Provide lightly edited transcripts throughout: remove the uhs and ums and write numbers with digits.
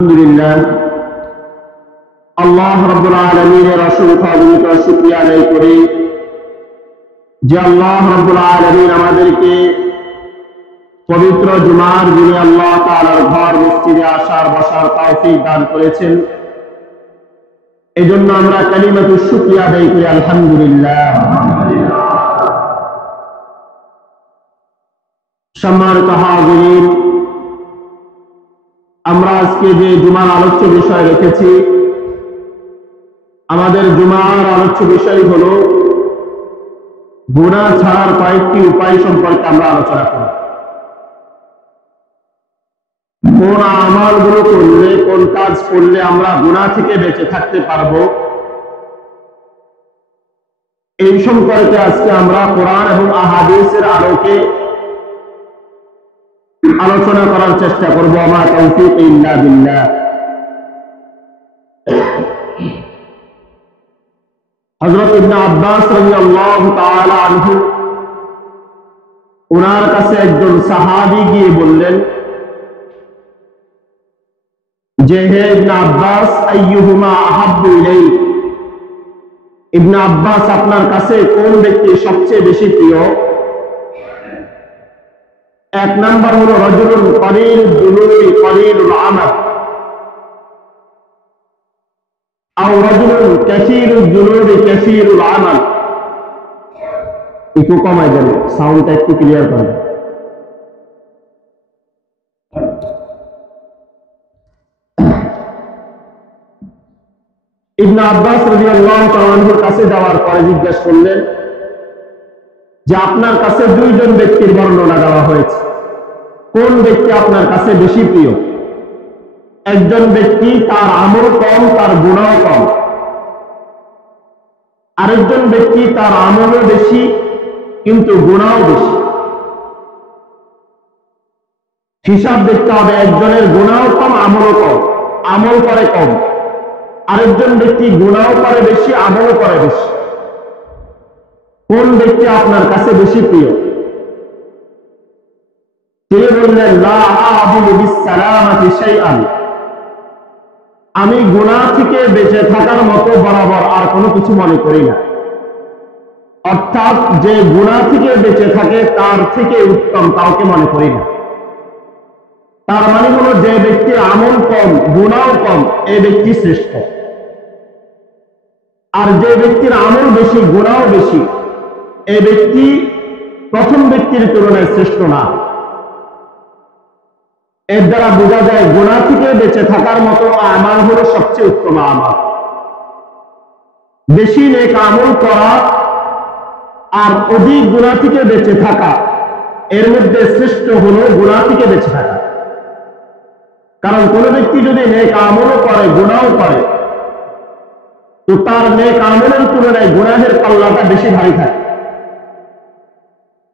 আলহামদুলিল্লাহ আল্লাহ রাব্বুল আলামিনের অসংখ্য অগণিত শুকরিয়া আদায় করি যে আল্লাহ রাব্বুল আলামিন আমাদেরকে পবিত্র জুমার দিনে আল্লাহ তাআলার ঘর মসজিদে আসার বসার তৌফিক দান করেছেন। এজন্য আমরা কালিমাতুশ শুকরিয়া আদায় করি আলহামদুলিল্লাহ। সম্মানিত হাজিরিন, আমরা আজকে যে জুমার আলোচ্য বিষয় রেখেছি, আমাদের জুমার আলোচ্য বিষয় হলো গুনাহ ছাড়ার কয়েকটি উপায় সম্পর্কে আমরা আলোচনা করব। কোন আমলগুলো করলে, কোন কাজ করলে আমরা গুনাহ থেকে বেঁচে থাকতে পারবো, এই সম্পর্কে আজকে আমরা কোরআন এবং আহাদিসের আলোকে আলোচনা করার চেষ্টা করব। আমা তাওফীক ইল্লা বিল্লাহ। হযরত ইবনে আব্বাস রাদিয়াল্লাহু তাআলা আনহু, ওনার কাছে একজন সাহাবী গিয়ে বললেন যে, হে ইবনে আব্বাস, আইয়ুহুমা আহাব্বু ইলাইক, ইবনে আব্বাস, আপনার কাছে কোন ব্যক্তি সবচেয়ে বেশি প্রিয়? এক নাম্বার হলো রাজুলুন কলিলুল যুনুবি কলিলুল আমাল, আও রাজুলুন কাসীরুল যুনুবি কাসীরুল আমাল। একটু কমাই দেন, সাউন্ডটা একটু ক্লিয়ার করেন। ইবনে আব্বাস রাদিয়াল্লাহু তাআলা আনহুর কাছে যাওয়ার পরে জিজ্ঞাসা করলেন যে, আপনার কাছে দুইজন ব্যক্তির বর্ণনা দেওয়া হয়েছে, কোন ব্যক্তি আপনার কাছে বেশি প্রিয়? একজন ব্যক্তি তার আমল কম, তার গুনাহ কম। আরেকজন ব্যক্তি তার আমলও বেশি কিন্তু গুনাহ বেশি। হিসাব দেখতে হবে, একজনের গুনাহ কম, আমলও কম, আমল করে কম। আরেকজন ব্যক্তি গুনাহ করে বেশি, আমলও করে বেশি। কোন ব্যক্তি আপনার কাছে বেশি প্রিয়? তিনি বললেন, লা আ'দিলু বিস-সালামাতি শাইআন, আমি গুনাহ থেকে বেঁচে থাকার মতো বরাবর আর কোনো কিছু মনে করি না। অর্থাৎ যে গুনাহ থেকে বেঁচে থাকে তার থেকে উত্তম কাউকে মনে করি না। তার মানে হলো, যে ব্যক্তির আমল কম, গুনাহ কম, এই ব্যক্তি শ্রেষ্ঠ। আর যে ব্যক্তির আমল বেশি, গুনাহ বেশি, এই ব্যক্তি প্রথম ব্যক্তির তুলনায় শ্রেষ্ঠ না। এর দ্বারা বোঝা যায় গুনাহ থেকে বেঁচে থাকার মতো আমল হলো সবচেয়ে উত্তম আমল। বেশি নেক আমল করা আর অধিক গুনাহ থেকে বেঁচে থাকা, এর মধ্যে শ্রেষ্ঠ হলো গুনাহ থেকে বেঁচে থাকা। কারণ কোন ব্যক্তি যদি নেক আমলও করে, গুনাহও করে, তো তার নেক আমলের তুলনায় গুনাহের পাল্লাটা বেশি ভারী থাকে।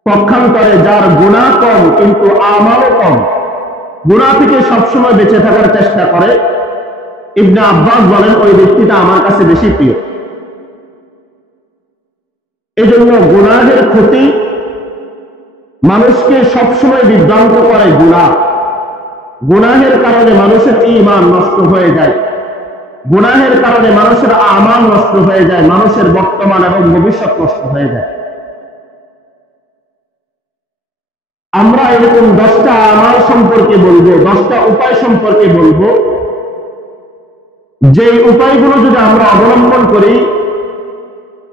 পক্ষান্তরে যার গুনাহ কম কিন্তু আমলও কম, গুনাহ থেকে সবসময় বেঁচে থাকার চেষ্টা করে, ইবনে আব্বাস বলেন ওই ব্যক্তিটা আমার কাছে বেশি প্রিয়। এজন্য গুনাহের ক্ষতি মানুষকে সবসময় বিভ্রান্ত করে। গুনাহের কারণে মানুষের ঈমান নষ্ট হয়ে যায়, গুনাহের কারণে মানুষের আমাল নষ্ট হয়ে যায়, মানুষের বর্তমান এবং ভবিষ্যৎ নষ্ট হয়ে যায়। আমরা এরকম 10টা আমাল সম্পর্কে বলবো, 10টা উপায় সম্পর্কে বলবো, যে উপায়গুলো যদি আমরা অবলম্বন করি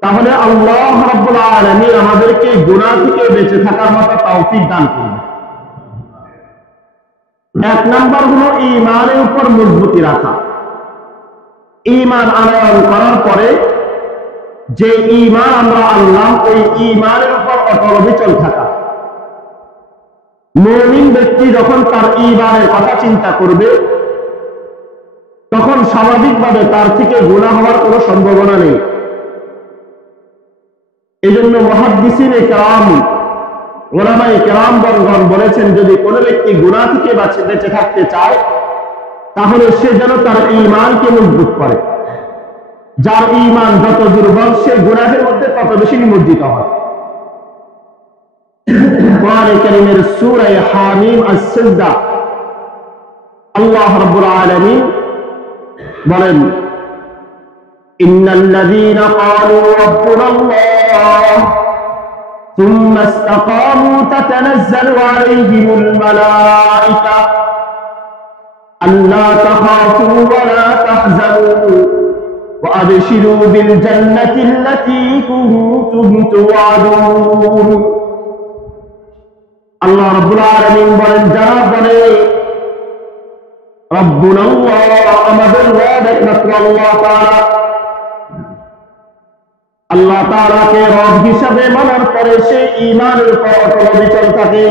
তাহলে আল্লাহ রাব্বুল আলামিন আমাদেরকে গুনাহ থেকে বেঁচে থাকার মতো তৌফিক দান করবেন। এক নাম্বার হলো ঈমানের উপর মজবুতি রাখা। ঈমান আনয়ন করার পরে যে ঈমান আমরা আনলাম, ওই ঈমানের উপর অটল অবিচল থাকা। মুমিন ব্যক্তি যখন তার ঈমানের কথা চিন্তা করবে, তখন স্বাভাবিকভাবে তার থেকে গুনাহ হওয়ার কোনো সম্ভাবনা নেই। এজন্য মুহাদ্দিসিনে কেরাম, উলামায়ে কেরামগণ বলেছেন, যদি কোনো ব্যক্তি গুনাহ থেকে বেঁচে থাকতে চায় তাহলে সে যেন তার ঈমানকে মজবুত করে। যার ঈমান যত দুর্বল, সে গুনাহের মধ্যে তত বেশি নিমজ্জিত হয়। কোরআনে কারীমের সূরা হামিম আস-সিজদা আল্লাহ রাব্বুল আলামিন বলেন, ইন্নাল্লাযীনা ক্বালু রাব্বুনাল্লাহ সুম্মা ইসতাকামু তাতানাজ্জালু আলাইহিমুল মালায়েকা আল্লা তাখাফু ওয়া লা তাহজানু ওয়া আবশিরু বিল জান্নাতি আল্লাতী কুনতুম তুআদুন। আল্লাহ রাব্বুল আলামিন বলেন, যারা বলে রাব্বুনাল্লাহ, আমাদের রব একমাত্র আল্লাহ তাআলা, আল্লাহ তাআলাকে রব হিসাবে মানার পরে সে ঈমানের উপর অটল অবিচল থাকে।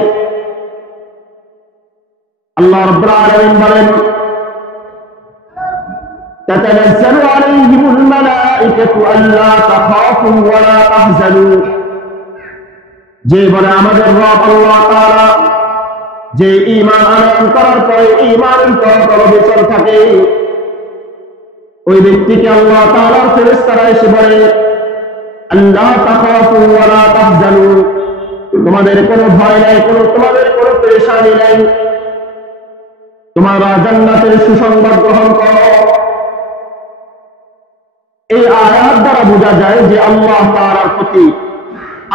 আল্লাহ রাব্বুল আলামিন বলেন, তাতানাজ্জালু আলাইহিমুল মালায়েকাতু আল্লা তাখাফু ওয়া লা তাহজানু, যে বলে আমাদের রব আল্লাহ তাআলা, যে ঈমান আনয়ন করার পরে ঈমানের উপর অটল অবিচল থাকে, ওই ব্যক্তিকে আল্লাহ তাআলার ফেরেশতারা এসে বলে, আল্লাহ তাখাফু ওয়া লা তাহজানু, তোমাদের কোনো ভয় নাই, তোমাদের কোনো পেরেশানি নাই, তোমরা জান্নাতের সুসংবাদ গ্রহণ করো। এই আয়াত দ্বারা বোঝা যায় যে আল্লাহ তাআলার প্রতি,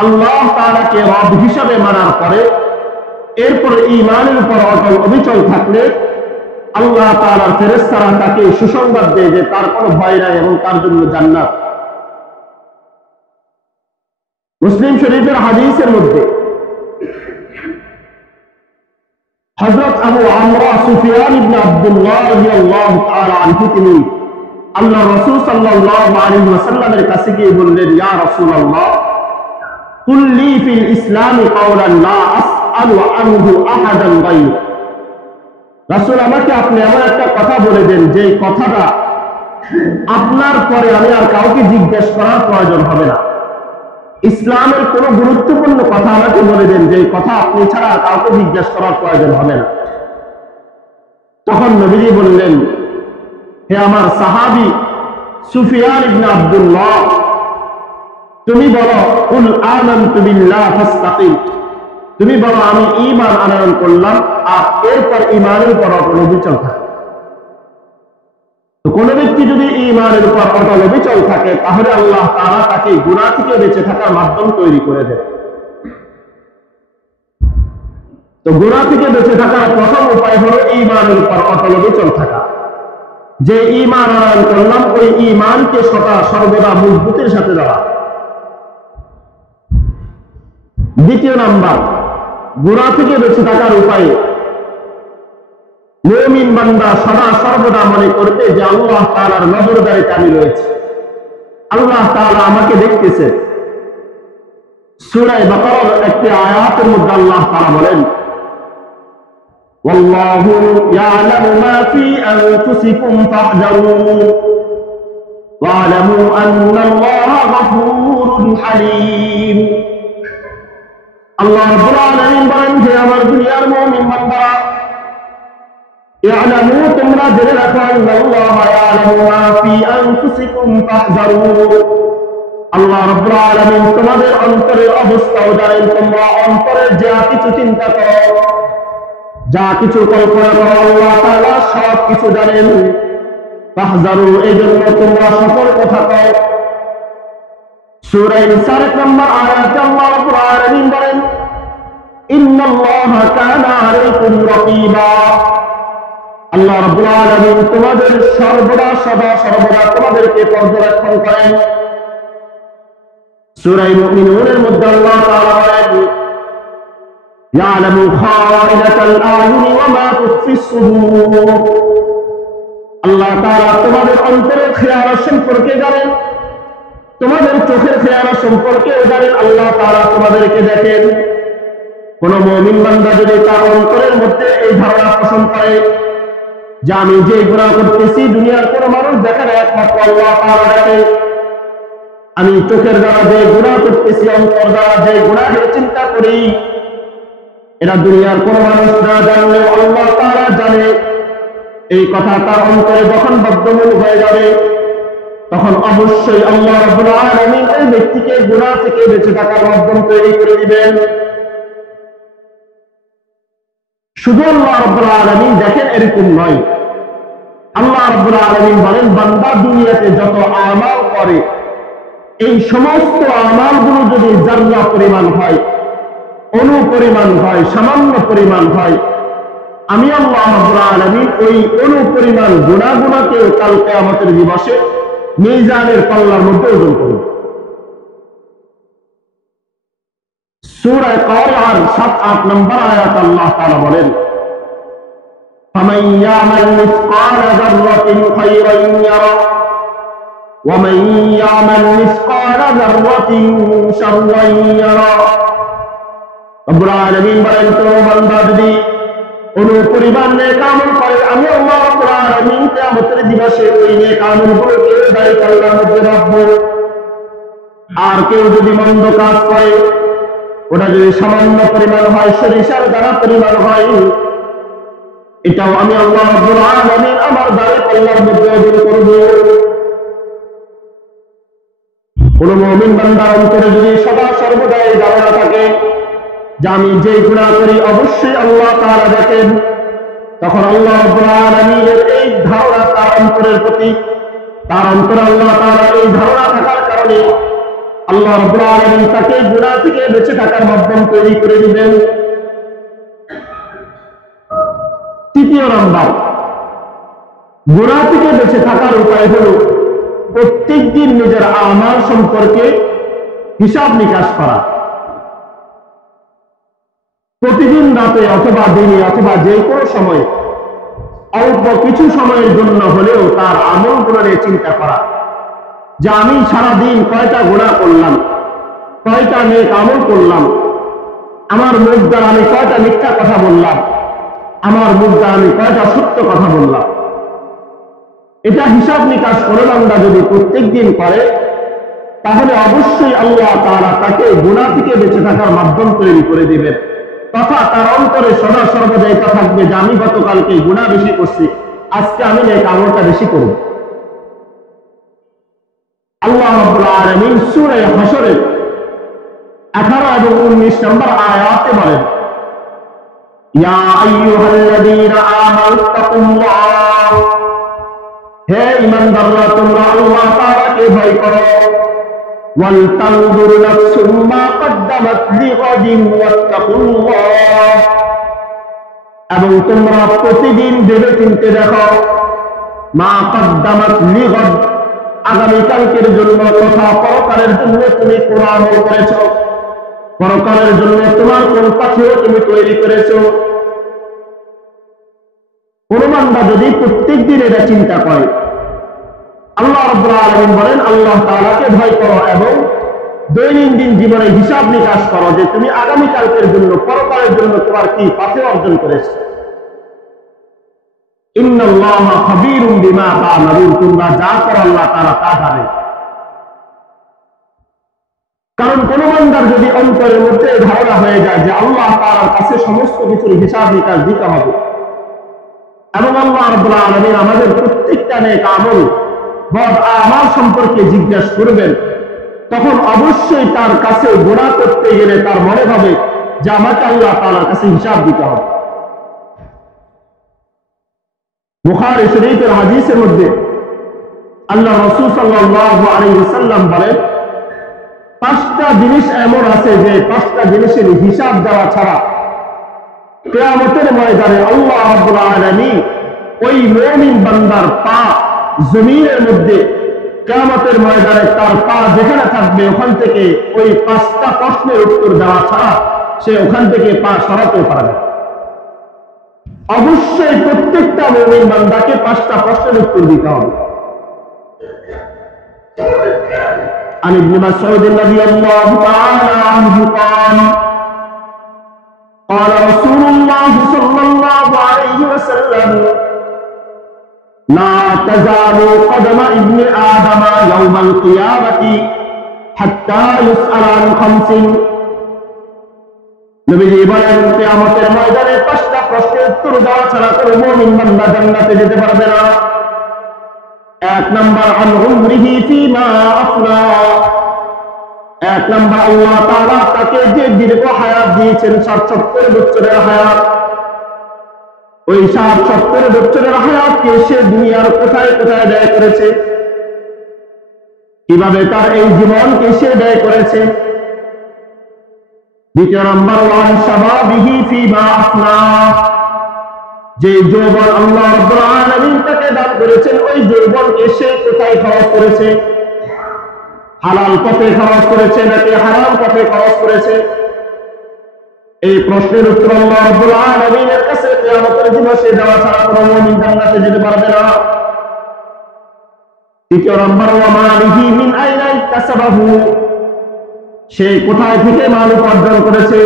আল্লাহ তাআলাকে রব হিসাবে মানার পরে এরপর ঈমানের উপর অটল অবিচল থাকলে আল্লাহ তাআলার ফেরেশতারা তাকে সুসংবাদ দেয় যে তার কোনো ভয় নাই এবং তার জন্য জান্নাত। মুসলিম শরীফের হাদিসের মধ্যে হযরত আবু আমরা সুফিয়ান ইবনে আব্দুল্লাহ রাদিয়াল্লাহু তাআলা আনহু তিনি আল্লাহ রাসূল সাল্লাল্লাহু আলাইহি ওয়াসাল্লামের কাছে গিয়ে বললেন, ইয়া রাসূলুল্লাহ, কুল লি ফিল ইসলামি কাওলান লা আসআলু আনহু আহাদান গায়র। রাসূল, আমাকে আপনি এমন একটা কথা বলে দেন যে কথাটা আপনার পরে আমি আর কাউকে জিজ্ঞেস করার প্রয়োজন হবে না। ইসলামের কোন গুরুত্বপূর্ণ কথা আমাকে বলে দেন যে কথা আপনি ছাড়া কাউকে জিজ্ঞেস করার প্রয়োজন হবে না। তখন নবীজি বললেন, হে আমার সাহাবী সুফিয়ান ইবনে আব্দুল্লাহ, তুমি বলো কুল আমানতু বিল্লাহ ফাস্তাকিম, তুমি বলো আমি ঈমান আনয়ন করলাম, আর এরপর ঈমানের উপর অটল অবিচল থাকে। তো কোন ব্যক্তি যদি ঈমানের উপর অটল অবিচল থাকে তাহলে আল্লাহ তাআলা তাকে গুনাহ থেকে বেঁচে থাকার মাধ্যম তৈরি করে দেন। তো গুনাহ থেকে বেঁচে থাকার প্রথম উপায় হলো ঈমানের উপর অটল অবিচল থাকা। যে ঈমান আনয়ন করলাম ওই ঈমানকে সর্বদা মজবুতের সাথে দেওয়া। দ্বিতীয় নাম্বার, গুনাহ থেকে বেঁচে থাকার উপায়, মুমিন বান্দা সদা সর্বদা মনে করবে যে আল্লাহ তাআলার নজরদারিতে আমি রয়েছি, আল্লাহ তাআলা আমাকে দেখতেছে। সূরা বাকারার একটি আয়াতের মধ্যে আল্লাহ তাআলা বলেন, ওয়াল্লাহু ইয়ালামু মা ফি আনফুসিকুম ফাহযারুন ওয়া'লামু আন্নাল্লাহা গফুরুন হালিম। আল্লাহ রাব্বুল আলামিন বলেন, হে আমার দুনিয়ার মুমিন বান্দারা, ইয়ালামু, তোমরা জেনে রাখো, আল্লাহ ইয়ালামু মা ফি আনফুসিকুম ফাহযারুন, আল্লাহ রাব্বুল আলামিন তোমাদের অন্তরের অবস্থাও জানেন। তোমরা অন্তরে যা কিছু চিন্তা করো, যা কিছু কল্পনা করো, আল্লাহ তাআলা সব কিছু জানেন। ফাহযারু, এই জন্য তোমরা সতর্ক থাকো। সূরা নিসার 1 নম্বর আয়াতে আল্লাহ রাব্বুল আলামিন বলেন, ইন্নাল্লাহা কানা আলাইকুম রাকীবা, আল্লাহ রাব্বুল আলামিন তোমাদের সর্বদা সদা সর্বদা তোমাদেরকে পর্যবেক্ষণ করেন। সূরা মুমিনুনের মধ্যে আল্লাহ তাআলা বলেন, ইয়ালামু খাইনাতাল আয়ুনি ওয়া মা তুখফিস সুদূর, আল্লাহ তাআলা তোমাদের অন্তরের খেয়াল সম্পর্কে জানেন, তোমাদের চোখের খেয়াল সম্পর্কে জানেন। আল্লাহ তাআলা তোমাদেরকে দেখেন। কোন মুমিন বান্দা যদি তার অন্তরের মধ্যে এই ধারণা পোষণ করে যে আমি যে গুনাহ করতেছি দুনিয়ার কোন মানুষ দেখে না, একমাত্র আল্লাহ তাআলা দেখে, আমি চোখের দ্বারা যে গুনাহ করতেছি, অন্তর দ্বারা যে গুনাহের চিন্তা করি, এরা দুনিয়ার কোন মানুষ না জানলেও আল্লাহ তাআলা জানে, এই কথা তার অন্তরে যখন বদ্ধমূল হয়ে যাবে তখন অবশ্যই আল্লাহ রাব্বুল আলামিন এই ব্যক্তিকে গুনাহ থেকে বেঁচে থাকার মাধ্যম তৈরি করে দিবেন। শুধু আল্লাহ রাব্বুল আলামিন দেখেন এরকম নয়। আল্লাহ রাব্বুল আলামিন বলেন বান্দা দুনিয়াতে যত আমাল করে এই সমস্ত আমালগুলো যদি জাররা পরিমাণ হয়, অণু পরিমাণ হয়, সামান্য পরিমাণ হয়, আমি আল্লাহ রাব্বুল আলামিন ওই অণু পরিমাণ গুনাহগুলোকেও কাল কিয়ামতের দিবসে মিজানের পাল্লার মধ্যে ওজন করব। সূরা কারিআর ৭-৮ নম্বর আয়াত আল্লাহ তাআলা বলেন فمن يعمل مثقال ذرة خيرا يره ومن يعمل مثقال ذرة شرا يره। রব্বুল আলামিন বলেন তো বান্দা যদি কোনো পরিমাণ নেক আমল করে আমি আল্লাহ রাব্বুল আলামিন কিয়ামতের দিবসে ওই নেক আমলগুলোকে দায়িত্ব আল্লাহর মধ্যে রাখবো। আর কেউ যদি মন্দ কাজ করে ওটা যদি সামান্য পরিমাণ হয়, সরিষার দানা পরিমাণ হয়, এটাও আমি আল্লাহ রাব্বুল আলামিন আমার দায়িত্ব আল্লাহর মধ্যে ওজন করব। কোন মুমিন বান্দার অন্তরে যদি সদা সর্বদা এই ধারণা থাকে যে আমি যে গুনাহ করি অবশ্যই আল্লাহ তাআলা দেখেন, তখন আল্লাহ রাব্বুল আলামিনের এই ধারণা তার অন্তরের প্রতি, তার অন্তরে আল্লাহ তাআলা এই ধারণা থাকার কারণে আল্লাহ রাব্বুল আলামিন তাকে গুনাহ থেকে বেঁচে থাকার মাধ্যম তৈরি করে দিবেন। তৃতীয় নাম্বার, গুনাহ থেকে বেঁচে থাকার উপায় হলো প্রত্যেকদিন নিজের আমাল সম্পর্কে হিসাব নিকাশ করা। প্রতিদিন রাতে অথবা দিনে অথবা যে কোনো সময়ে অল্প কিছু সময়ের জন্য হলেও তার আমলগুলো নিয়ে চিন্তা করা যে আমি সারাদিন কয়টা গুনাহ করলাম, কয়টা নেক আমল করলাম, আমার মুখ দ্বারা আমি কয়টা মিথ্যা কথা বললাম, আমার মুখ দ্বারা আমি কয়টা সত্য কথা বললাম। এটা হিসাব নিকাশ করে বান্দা যদি প্রত্যেক দিন করে তাহলে অবশ্যই আল্লাহ তাআলা তাকে গুনাহ থেকে বেঁচে থাকার মাধ্যম তৈরি করে দিবেন, তথা তার অন্তরে সদা সর্বদা এটা থাকবে যে আমি গতকালকে গুনাহ বেশি করছি, আজকে আমি নেক আমলটা বেশি করব। আল্লাহ রাব্বুল আলামিন সূরা হাশরের 18 এবং 19 নম্বর আয়াতে বলেন ইয়া আইয়ুহাল্লাযীনা আমানু তাকুল্লাহ, হে ঈমানদাররা তোমরা আল্লাহ তাআলাকে ভয় করো, ওয়াল তানজুর নাফসুম মা কদ্দামাত লিগাদিন ওয়াত্তাকুল্লাহ, এবং তোমরা প্রতিদিন ভেবে চিন্তে দেখো মা কদ্দামাত লিগাদ, আগামীকালকের জন্য তথা পরকালের জন্য তুমি কোন আমল করেছো, পরকালের জন্য তোমার কোন পাথেয় তুমি তৈরি করেছো। কোন বান্দা যদি প্রত্যেক দিন এটা চিন্তা করে, আল্লাহ রাব্বুল আলামিন বলেন আল্লাহ তাআলাকে ভয় করো এবং দৈনন্দিন জীবনে হিসাব নিকাশ করো যে তুমি আগামীকালকের জন্য পরকালের জন্য তোমার কি পাথেয় অর্জন করেছো। ইন্নাল্লাহা খাবীরুম বিমা তা'মালুন, তোমরা যা করো আল্লাহ তাআলা তা জানেন। কারণ কোন বান্দার যদি অন্তরের মধ্যে ধারণা হয়ে যায় যে আল্লাহ তাআলার কাছে সমস্ত কিছুর হিসাব নিকাশ দিতে হবে এবং আল্লাহ রাব্বুল আলামিন আমাদের প্রত্যেকটা নেক আমল বদ আমল সম্পর্কে জিজ্ঞাসা করবেন, তখন অবশ্যই তার কাছে গুনাহ করতে গেলে তার মনে হবে যে আমাকে আল্লাহ তাআলার কাছে হিসাব দিতে হবে। বুখারী শরীফের হাদিসের মধ্যে আল্লাহ রাসূল সাল্লাল্লাহু আলাইহি ওয়াসাল্লাম বলেন 5টা জিনিস এমন আছে যে 5টা জিনিসের হিসাব দেওয়া ছাড়া কিয়ামতের ময়দানে আল্লাহ রাব্বুল আলামিন ওই মুমিন বান্দার পা জমিনের মধ্যে কিয়ামতের ময়দানে তার পা যেখানে থাকবে ওখান থেকে ওই 5টা প্রশ্নের উত্তর দেওয়া ছাড়া সে ওখান থেকে পা সরাতে পারবে। অবশ্যই প্রত্যেকটা মুমিন বান্দাকে 5টা প্রশ্নের উত্তর দিতে হবে। عن ابن مسعود رضي الله تعالى عنه قال قال رسول الله صلى الله عليه وسلم لا تزال قدم ابن آدم يوم القيامة حتى يسأل عن 5। নবীজি বলেন কিয়ামতের ময়দানে 5টা প্রশ্নের উত্তর দেওয়া ছাড়া কোনো মুমিন বান্দা জান্নাতে যেতে পারবে না। 1 নাম্বার আন উমরিহি ফিমা আফনা, 1 নাম্বার আল্লাহ তাআলা তাকে যে দীর্ঘ হায়াত দিয়েছেন 60-70 বছরের হায়াত, ওই 60-70 বছরের হায়াতকে সে দুনিয়ার কোথায় কোথায় ব্যয় করেছে, কিভাবে তার এই জীবনকে সে ব্যয় করেছে। দ্বিতীয় নম্বর, ওয়ান শাবাবিহি ফিমা আফনা, যে যৌবন আল্লাহ রাব্বুল আলামিন তাকে দান করেছেন, ওই যৌবনকে সে কোথায় খরচ করেছে? হালাল পথে খরচ করেছে নাকি হারাম পথে খরচ করেছে? এই প্রশ্নের উত্তর আল্লাহ রাব্বুল আলামিনের কাছে কিয়ামতের দিবসে দেওয়া ছাড়া কোনো মুমিন জান্নাতে যেতে পারবে না। তৃতীয় নম্বর, ওয়া মালিহি মিন আইনা ইকতাসাবাহু, সে কোথায় থেকে মাল উপার্জন করেছে।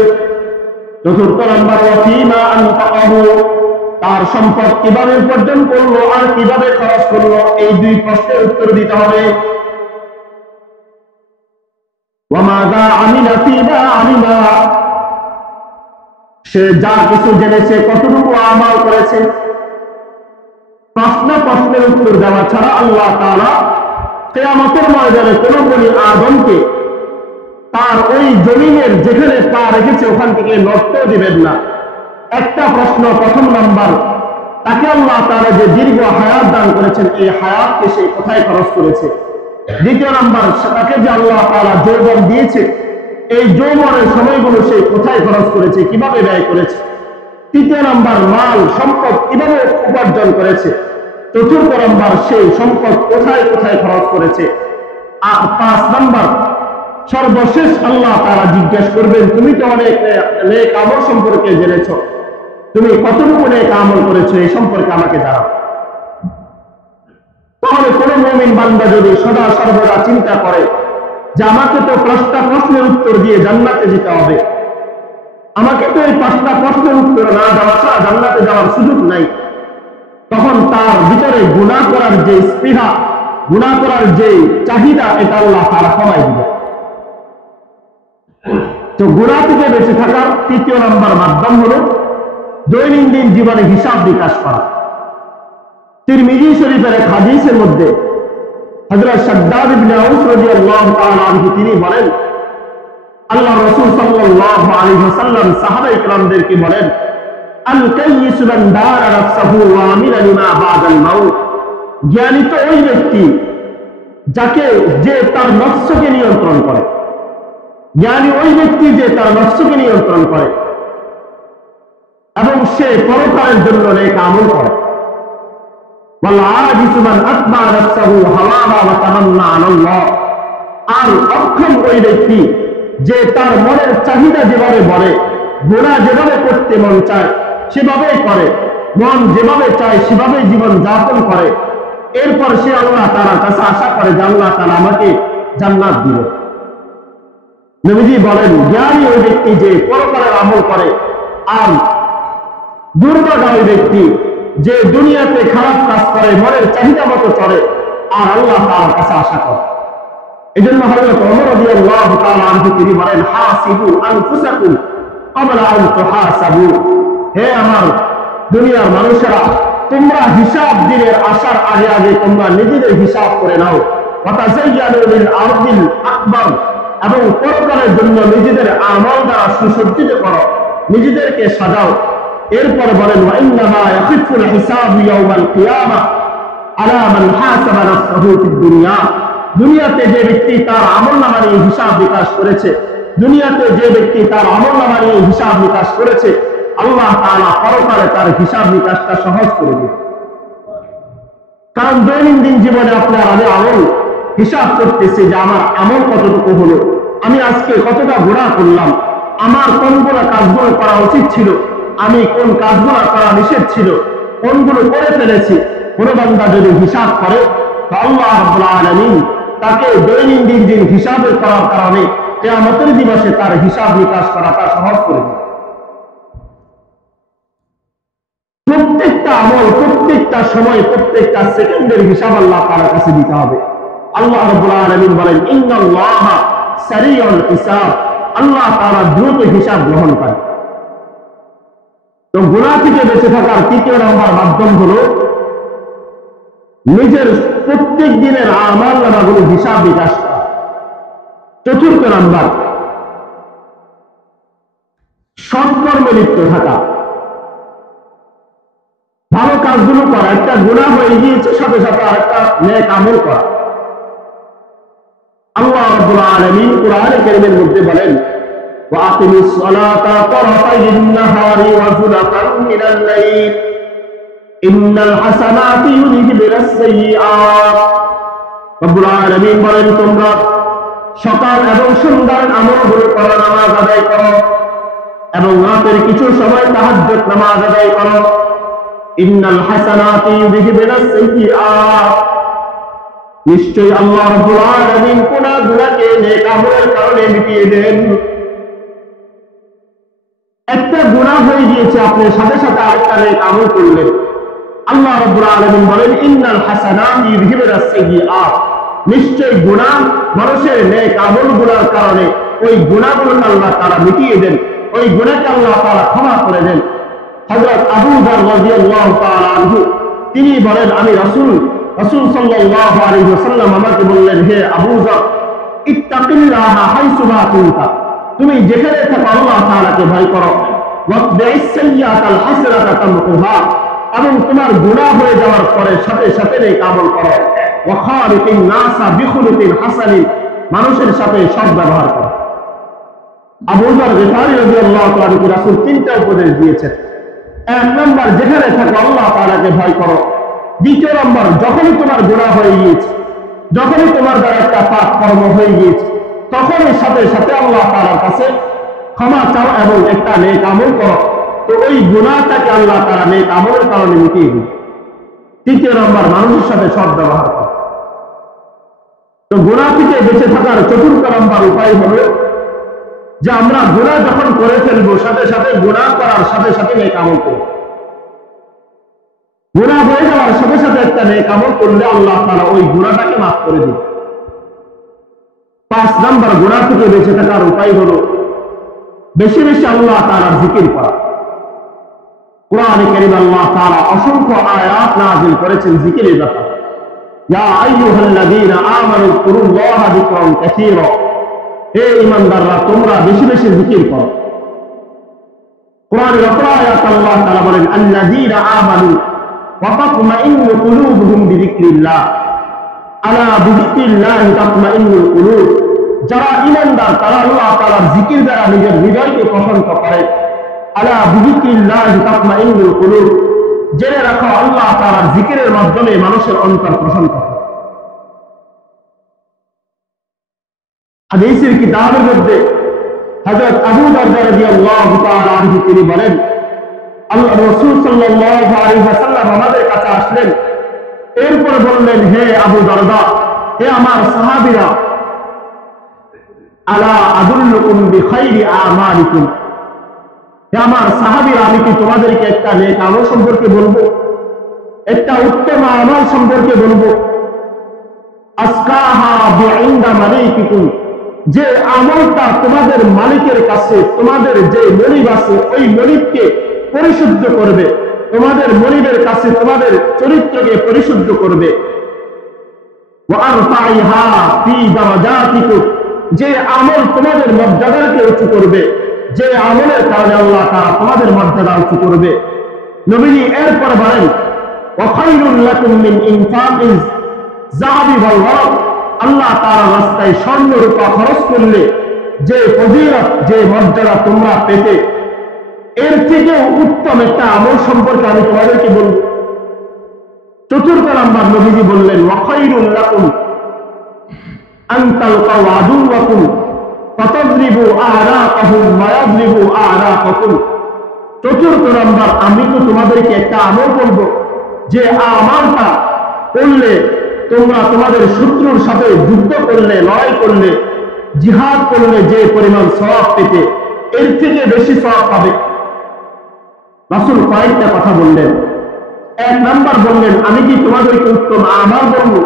চতুর্থ নম্বর, ওয়া ফিমা আনফাকাহু, তার সম্পদ কিভাবে উপার্জন করলো আর কিভাবে খরচ করলো। এই দুই প্রশ্নের উত্তর দিতে হবে। ওয়া মাযা আমিলা ফিমা আমিলা, সে যা কিছু জেনেছে কতটুকু আমাল করেছে। প্রশ্নের উত্তর দেওয়া ছাড়া আল্লাহ তাআলা কিয়ামতের ময়দানে কোনো বনি আদমকে তার ওই জমিনের যেখানে পা রেখেছে ওখান থেকে নড়তেও দিবেন না। একটা প্রশ্ন, প্রথম নাম্বার, তাকে আল্লাহ তাআলা যে দীর্ঘ হায়াত দান করেছেন, এই হায়াতকে সে কোথায় খরচ করেছে। দ্বিতীয় নাম্বার, তাকে যে আল্লাহ তাআলা যৌবন দিয়েছে, এই যৌবনের সময়গুলো সে কোথায় খরচ করেছে, কিভাবে ব্যয় করেছে। তৃতীয় নাম্বার, মাল সম্পদ কিভাবে উপার্জন করেছে। চতুর্থ নাম্বার, সেই সম্পদ কোথায় কোথায় খরচ করেছে। আর 5 নাম্বার, সর্বশেষ আল্লাহ তাআলা জিজ্ঞাসা করবেন, তুমি তো অনেক নেক আমল সম্পর্কে জেনেছো, তুমি কতটুকু নেক আমল করেছো এই সম্পর্কে আমাকে জানাও। তাহলে কোন মুমিন বান্দা যদি সদা সর্বদা চিন্তা করে যে আমাকে তো 5টা প্রশ্নের উত্তর দিয়ে জান্নাতে যেতে হবে, আমাকে তো এই 5টা প্রশ্নের উত্তর না দেওয়া ছাড়া জান্নাতে যাওয়ার সুযোগ নাই, তখন তার ভিতরে গুনাহ করার যে স্পৃহা, গুনাহ করার যে চাহিদা, এটা আল্লাহ তাআলা কমাই দিবে। তো গুনাহ থেকে বেঁচে থাকার তৃতীয় নম্বর মাধ্যম হলো দৈনন্দিন জীবনে হিসাব বিকাশ করা। তিরমিজি শরীফের এক হাদিসের মধ্যে হযরত শাদ্দাদ ইবনে আউস রাদিয়াল্লাহু তাআলা আনহু তিনি বলেন, আল্লাহ রাসূল সাল্লাল্লাহু আলাইহি ওয়াসাল্লাম সাহাবায়ে কেরামদেরকে বলেন, আল কাইয়িসু মান দারা নাফসাহু ওয়া আমিলা লিমা বাদাল মাউত, জ্ঞানী তো ওই ব্যক্তি যে তার নফসকে নিয়ন্ত্রণ করে। জ্ঞানী ওই ব্যক্তি যে তার নফসকে নিয়ন্ত্রণ করে এবং সে পরকালের জন্য নেক আমল করে। ওয়াল আজিজু মান আতবা নাফসাহু হাওয়াহা ওয়া তামান্না আলাল্লাহ, আর অক্ষম ওই ব্যক্তি যে তার মনের চাহিদা যেভাবে বলে, গুনাহ যেভাবে করতে মন চায় সেভাবেই করে, মন যেভাবে চায় সেভাবেই জীবন যাপন করে, এরপর সে আল্লাহ তাআলার কাছে আশা করে যে আল্লাহ তাআলা আমাকে জান্নাত দিবে। নবীজি বলেন, জ্ঞানী ওই ব্যক্তি যে পরকালের আমল করে, আর দুর্ভাগা ওই ব্যক্তি যে দুনিয়াতে খারাপ কাজ করে, মনের চাহিদা মতো চলে, আর আল্লাহ তাআলার কাছে আশা করে। এজন্য হযরত ওমর রাদিয়াল্লাহু তাআলা আনহু তিনি বলেন, হাসিবু আনফুসাকুম ক্বাবলা আন তুহাসাবু, হে আমার দুনিয়ার মানুষেরা, তোমরা হিসাব দিনের আসার আগে আগে তোমরা নিজেদের হিসাব করে নাও। ওয়া তাযায়্যানু লিল আরদিল আকবার, এবং পরকালের জন্য নিজেদের আমল দ্বারা সুসজ্জিত করো, নিজেদেরকে সাজাও। এরপর বলেন, ওয়া ইন্নামা ইয়াখিফুল হিসাবু ইয়াওমাল কিয়ামাহ আলা মান হাসাবা নাফসাহু ফিদ দুনিয়া, দুনিয়াতে যে ব্যক্তি তার আমলনামা নিয়ে হিসাব বিকাশ করেছে, দুনিয়াতে যে ব্যক্তি তার আমলনামা নিয়ে হিসাব বিকাশ করেছে, আল্লাহ তাআলা পরকালে তার হিসাব বিকাশটা সহজ করে দিবে। কারণ দৈনন্দিন জীবনে আপনার আমি আমল হিসাব করতেছি যে আমার আমল কতটুকু হলো, আমি আজকে কতটা গুনাহ করলাম, আমার কোনগুলো কাজগুলো করা উচিত ছিল, আমি কোন কাজগুলো করা নিষেধ ছিল, কোনগুলো করে ফেলেছি। কোন বান্দা যদি হিসাব করে, তো আল্লাহ রাব্বুল আলামিন তাকে দৈনন্দিন দিন হিসাবের করার কারণে কিয়ামতের দিবসে তার হিসাব নিকাশ করাটা সহজ করে দেবে। প্রত্যেকটা আমল, প্রত্যেকটা সময়, প্রত্যেকটা সেকেন্ডের হিসাব আল্লাহ তাআলার কাছে দিতে হবে। আল্লাহ রাব্বুল আলামিন বলেন, ইন্নাল্লাহা সারিউল হিসাব, আল্লাহ তাআলা দ্রুত হিসাব গ্রহণ করেন। তো গুনাহ থেকে বেঁচে থাকার তৃতীয় নম্বর মাধ্যম হলো নিজের প্রত্যেক দিনের আমলনামাগুলো হিসাব বিকাশ করা। চতুর্থ নাম্বার, সৎকর্মে লিপ্ত থাকা। ভালো কাজগুলো করা, একটা গুনাহ হয়ে গিয়েছে, সাথে সাথে আরেকটা নেক আমল করা। আল্লাহ রাব্বুল আলামিন কোরআনে কারীমের মধ্যে বলেন, ওয়াকিমিস সালাতা তারাফাইন নাহারি ওয়া যুলাফান মিনাল লাইল ইন্নাল হাসানাতি ইউযহিবুনাস সাইয়্যাত। রাব্বুল আলামিন বলেন, তোমরা সকাল এবং সন্ধ্যার আমলগুলো করো, নামাজ আদায় করো, এবং রাতের কিছু সময় তাহাজ্জুদ নামাজ আদায় করো। ইন্নাল হাসানাতি ইউযহিবুনাস সাইয়্যাত, নিশ্চয়ই আল্লাহ রাব্বুল আলামিন গুনাহগুলোকে নেক আমলের কারণে মিটিয়ে দেন। একটা গুনাহ হয়ে গিয়েছে, আপনি সাথে সাথে আরেকটা নেক আমল করলেন, আল্লাহ রাব্বুল আলামিন বলেন, ইন্নাল হাসানাতি ইউযহিবুনাস সাইয়্যাত, নিশ্চয়ই গুনাহ মানুষের নেক আমলগুলোর কারণে ওই গুনাহগুলোকে আল্লাহ তাআলা মিটিয়ে দেন, ওই গুনাহকে আল্লাহ তাআলা ক্ষমা করে দেন। হযরত আবু যর রাদিয়াল্লাহু তাআলা আনহু তিনি বলেন, আমি রাসূল সাল্লাল্লাহু আলাইহি ওয়াসাল্লাম আমাকে বললেন, হে আবু যর, ইত্তাকিল্লাহা হাইসু মা কুনতা, তুমি যেখানে থাকো আল্লাহ তাআলাকে ভয় করো, ওয়াতবি'is সাইয়্যাতাল হাসানাতা তামহুহা, এবং তোমার গুনাহ হয়ে যাওয়ার পরে সাথে সাথে নেক আমল করো, ওয়া খালিকিন নাসা বিখুলুকিন হাসানিন, মানুষের সাথে সৎ ব্যবহার করো। আবু যর গিফারী রাদিয়াল্লাহু তাআলা আনহু রাসূল তিনটা উপদেশ দিয়েছেন। এক নম্বর, যেখানে থাকো আল্লাহ তাআলাকে ভয় করো। দ্বিতীয় নম্বর, যখনই তোমার গুনাহ হয়ে গিয়েছে, যখনই তোমার দ্বারা একটা পাপ কর্ম হয়ে গিয়েছে, তখনই সাথে সাথে আল্লাহ তাআলার কাছে ক্ষমা চাও এবং একটা নেক আমল করো, তো ওই গুনাহটাকে আল্লাহ তাআলা নেক আমলের কারণে মিটিয়ে দিবে। তৃতীয় নম্বর, মানুষের সাথে সৎ ব্যবহার করো। তো গুনাহ থেকে বেঁচে থাকার চতুর্থ নম্বর উপায় হলো যে আমরা গুনাহ যখন করে ফেলবো, সাথে সাথে গুনাহ করার সাথে সাথে নেক আমল করব। গুনাহ হয়ে যাওয়ার সাথে সাথে একটা নেক আমল করলে আল্লাহ তাআলা ওই গুনাহটাকে মাফ করে দিবেন। 5 নম্বর গুনাহ থেকে বেঁচে থাকার উপায় হলো বেশি বেশি আল্লাহ তাআলার জিকির করা। কোরআনে কারীমে আল্লাহ তাআলা অসংখ্য আয়াত নাযিল করেছেন জিকিরের ব্যাপারে। ইয়া আইয়ুহাল্লাযীনা আমানু যকুরুল্লাহা যিকরান কাসীরা, হে ঈমানদাররা, তোমরা বেশি বেশি জিকির করো। কোরআনের অপর আয়াত আল্লাহ তাআলা বলেন, আল্লাযীনা আমানু ওয়া তাতমাইন্নু কুলুবুহুম বিযিকরিল্লাহ, আলা বিযিকরিল্লাহি তাতমাইন্নুল কুলুব, যারা ঈমানদার তারা আল্লাহ তাআলার জিকির দ্বারা নিজের হৃদয়কে প্রশান্ত করে। আলা বিযিকরিল্লাহি তাতমাইন্নুল কুলুব, জেনে রাখো আল্লাহ তাআলার জিকিরের মাধ্যমে মানুষের অন্তর প্রশান্ত হয়। হাদিসের কিতাবের মধ্যে হযরত আবু দারদা রাদিয়াল্লাহু তাআলা আনহু তিনি বলেন, আল্লাহ রাসূল সাল্লাল্লাহু আলাইহি ওয়াসাল্লাম আমাদের কাছে আসলেন, এরপর বললেন, হে আবু দারদা, হে আমার সাহাবীরা, আলা আদুল্লুকুম বিখাইরি আমালিকুম, হে আমার সাহাবীরা, আমি কি তোমাদেরকে একটা নেক আমল সম্পর্কে বলবো, একটা উত্তম আমল সম্পর্কে বলবো। আসকাহা বিইনদা মালিকিকুম, যে আমলটা তোমাদের মালিকের কাছে, তোমাদের যে মনিব আছে ওই মনিবকে পরিশুদ্ধ করবে, তোমাদের মনিবের কাছে তোমাদের চরিত্রকে পরিশুদ্ধ করবে। ওয়া আরফাইহা ফি দারাজাতিকুম, যে আমল তোমাদের মর্যাদাকে উঁচু করবে, যে আমলের কারণে আল্লাহ তাআলা তোমাদের মর্যাদা উঁচু করবে। নবীজি এরপর বলেন, ওয়া খায়রুল লাকুম মিন ইনফাকিজ যাহাবি ওয়াল ওয়ারাক, আল্লাহ তাআলার রাস্তায় স্বর্ণ রূপা খরচ করলে যে ফজিলত, যে মর্যাদা তোমরা পেতে, এর থেকেও উত্তম একটা আমল সম্পর্কে আমি তোমাদেরকে বলব। চতুর্থ নাম্বার নবীজি বললেন, ওয়া খায়রুল লাকুম আন তালকাউ আদুওয়াকুম ফাতাদরিবু আ'রাকাহুম ওয়া ইয়াদরিবু আ'রাকাকুম। চতুর্থ নাম্বার, আমি তো তোমাদেরকে একটা আমল বলবো, যে আমলটা করলে তোমরা তোমাদের শত্রুর সাথে যুদ্ধ করলে, লড়াই করলে, জিহাদ করলে যে পরিমাণ সওয়াব পেতে, এর থেকে বেশি সওয়াব পাবে। রাসূল কয়েকটা কথা বললেন। এক নাম্বার বললেন, আমি কি তোমাদেরকে উত্তম আমল বলবো,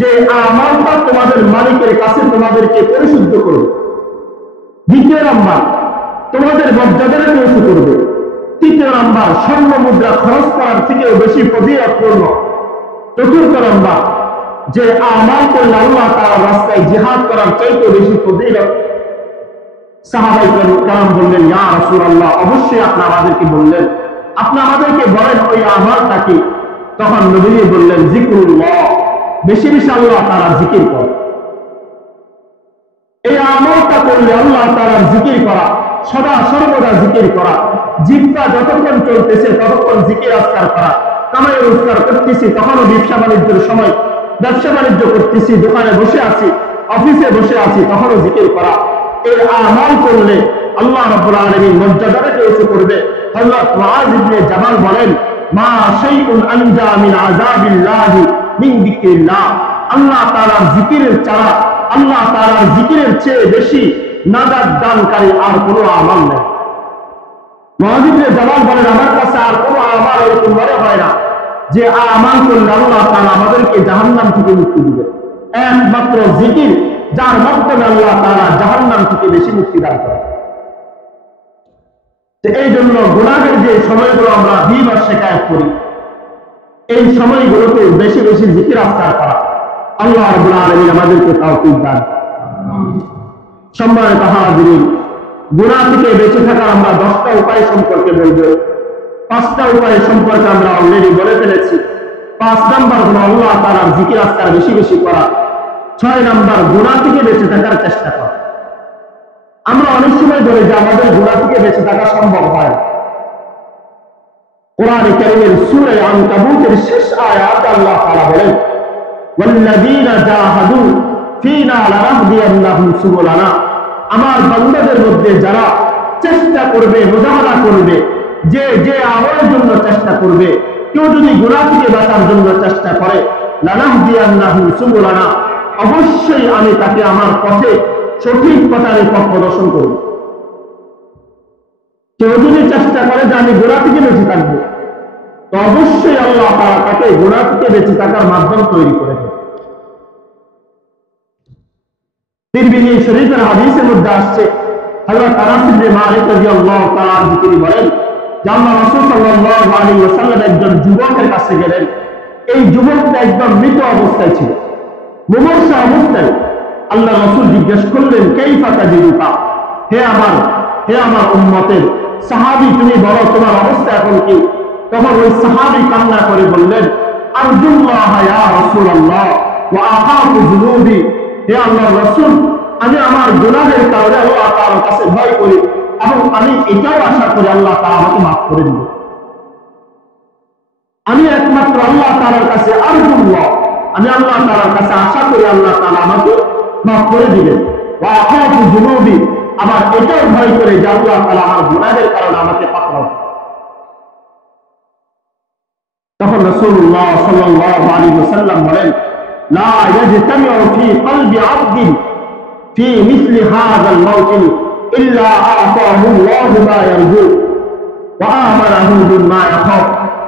যে আমলটা তোমাদের মালিকের কাছে তোমাদেরকে পরিশুদ্ধ করবে। দ্বিতীয় নাম্বার, তোমাদের মর্যাদাকে উঁচু করবে। তৃতীয় নাম্বার, স্বর্ণ মুদ্রা খরচ করার থেকেও বেশি ফজিলতপূর্ণ। চতুর্থ নাম্বার, যে আমল করলে আল্লাহ তাআলার রাস্তায় জিহাদ করার চাইতে বেশি ফজিলত। সাহাবায়ে কেরাম বললেন, ইয়া রাসূলুল্লাহ, অবশ্যই আপনি আমাদেরকে বললেন। আপনি আমাদেরকে বলেন ওই আমলটা কি? তখন নবীজি বললেন, জিকরুল্লাহ, বেশি বেশি আল্লাহ তাআলার জিকির কর। এই আমলটা করলে আল্লাহ তাআলার জিকির করা, সদা সর্বদা জিকির করা, জিহ্বা যতক্ষণ চলতেছে ততক্ষণ জিকির আজকার করা, কামাই রোজগার করতেছি তখনও ব্যবসা বাণিজ্যের সময় ব্যবসা বাণিজ্য করতেছি, দোকানে বসে আছি, অফিসে বসে আছি, তখনও জিকির করা। এই আমল করলে আল্লাহ রাব্বুল আলামিন মর্যাদাটাকে উঁচু করবে। হযরত মুআয ইবনে জাবাল বলেন, মা শাইউন আনজা মিন আযাবিল্লাহি মিন যিকরিল্লাহ, আল্লাহ তাআলার জিকিরের ছাড়া, আল্লাহ তাআলার জিকিরের চেয়ে বেশি নাজাত দানকারী আর কোনো আমল নেই। মুআয ইবনে জাবাল বলেন, আমার কাছে আর কোনো আমল এরকম মনে হয় না যে আমল করলে আল্লাহ তাআলা আমাদেরকে জাহান্নাম থেকে মুক্তি দিবে। একমাত্র জিকির, যার মাধ্যমে আল্লাহ তাআলা জাহান্নাম থেকে বেশি মুক্তি দান করে। এই জন্য গুনাহের যে সময়গুলো আমরা বিবার শিকায়ত করি, এই সময়গুলোতে বেশি বেশি জিকির আজকার করা। আল্লাহ রাব্বুল আলামিন আমাদেরকে তৌফিক দান। সম্মানিত হাজিরিন, গুনাহ থেকে বেঁচে থাকার আমরা 10টা উপায় সম্পর্কে বলবো। 5টা উপায় সম্পর্কে আমরা অলরেডি বলে ফেলেছি। 5 নাম্বার হলো আল্লাহ তাআলার জিকির আজকার বেশি বেশি করা। 6 নাম্বার গুনাহ থেকে বেঁচে থাকার চেষ্টা করা। আমরা অনেক সময় বলি যে আমাদের গুনাহ থেকে বেঁচে থাকা সম্ভব হয়। কোরআনে কারীমের সূরা আনকাবুতের শেষ আয়াতে আল্লাহ তাআলা বলেন, ওয়াল্লাযীনা জাহাদু ফীনা লানাহদিয়ান্নাহুম সুবুলানা, আমার বান্দাদের মধ্যে যারা চেষ্টা করবে, মুজাহাদা করবে, যে যে আমলের জন্য চেষ্টা করবে, কেউ যদি গুনাহ থেকে বাঁচার জন্য চেষ্টা করে, লানাহদিয়ান্নাহুম সুবুলানা, অবশ্যই আমি তাকে আমার পথে, সঠিক পথে পথ প্রদর্শন করব। কেউ যদি চেষ্টা করে যে আমি গুনাহ থেকে বেঁচে থাকবো, তো অবশ্যই আল্লাহ তাআলা তাকে গুনাহ থেকে বেঁচে থাকার মাধ্যম তৈরি করে দেন। তিরমিজি শরীফের হাদিসের মধ্যে আসছে, হযরত আনাস ইবনে মালিক রাদিয়াল্লাহু তাআলা তিনি বলেন যে আল্লাহ রাসূল সাল্লাল্লাহু আলাইহি ওয়াসাল্লাম একজন যুবকের কাছে গেলেন। এই যুবকটা একদম মৃত অবস্থায় ছিল, মুমূর্ষু অবস্থায়। আল্লাহ রাসূল জিজ্ঞেস করলেন, কাইফা তাজিদুকা, হে আমার উম্মতের সাহাবী, তুমি বলো তোমার অবস্থা এখন কি? তখন ওই সাহাবী কান্না করে বললেন, আরজুল্লাহ ইয়া রাসূলুল্লাহ ওয়া আখাফু যুনুবি, হে আল্লাহর রাসূল, আমি আমার গুনাহের কারণে আল্লাহ তাআলার কাছে ভয় করি এবং আমি এটাও আশা করি আল্লাহ তাআলা আমাকে মাফ করে দিবেন। আমি একমাত্র আল্লাহ তাআলার কাছে আরজুল্লাহ, আমি আল্লাহ তাআলার কাছে আশা করি আল্লাহ তাআলা আমাকে মাফ করে দিবেন। ওয়া আখাফু যুনুবি, আবার এটাও ভয় করে যে আল্লাহ তাআলা আমার গুনাহের কারণে আমাকে পাকড়াবেন। তখন রাসূলুল্লাহ সাল্লাল্লাহু আলাইহি ওয়াসাল্লাম বলেন, লা ইয়াজতামিউ ফি কলবি আবদিন ফি মিসলি হাযাল মাউতিন ইল্লা আ'তাহু আল্লাহু মা ইয়ারজু ওয়া আমারাহু বিমা ইয়াখাফ।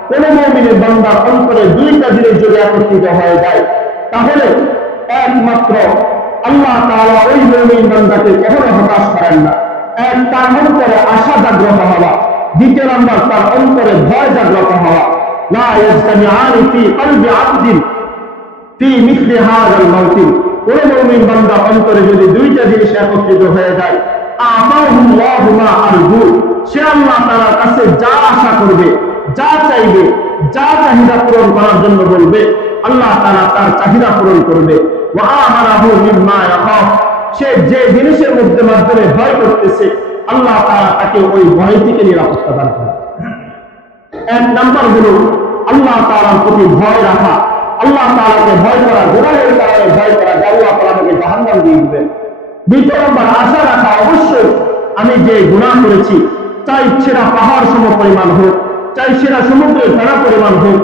কোন মুমিনের বান্দার অন্তরে দুইটা জিনিস যদি একত্রিত হয়ে যায়, তাহলে একমাত্র আল্লাহ তাআলা ওই মুমিন বান্দাকে কখনো হতাশ করেন না। এক, তার অন্তরে আশা জাগ্রত হওয়া। দ্বিতীয় নাম্বার, তার অন্তরে ভয় জাগ্রত হওয়া। লা ইয়াজতামিআনি ফি কলবি আবদিন ফি মিসলি হাযাল মাউতিন, কোন মুমিন বান্দা অন্তরে যদি দুইটা জিনিস একত্রিত হয়ে যায়, আ'তাহু আল্লাহু মা আরজু, সে আল্লাহ তাআলার কাছে যা আশা করবে, যা চাইবে, যা চাহিদা পূরণ করার জন্য বলবে, আল্লাহ তাআলা তার চাহিদা পূরণ করবে। ওয়া আমারাহু মিম্মা ইয়াখাফ, সে যে জিনিসের মাধ্যমে ভয় করতেছে, আল্লাহ তাআলা তাকে ওই ভয় থেকে নিরাপত্তা দান করে। এক নাম্বার হলো আল্লাহ তাআলার প্রতি ভয় রাখা, আল্লাহ তাআলাকে ভয় করা, গুনাহের কারণে ভয় করা যে আল্লাহ তাআলা আমাকে জাহান্নাম দিয়ে দিবেন। দ্বিতীয় নাম্বার, আশা রাখা, অবশ্যই আমি যে গুনাহ করেছি, চাই সেটা পাহাড় সম পরিমাণ হোক, চাই সেটা সমুদ্রের ফেনা পরিমাণ হোক,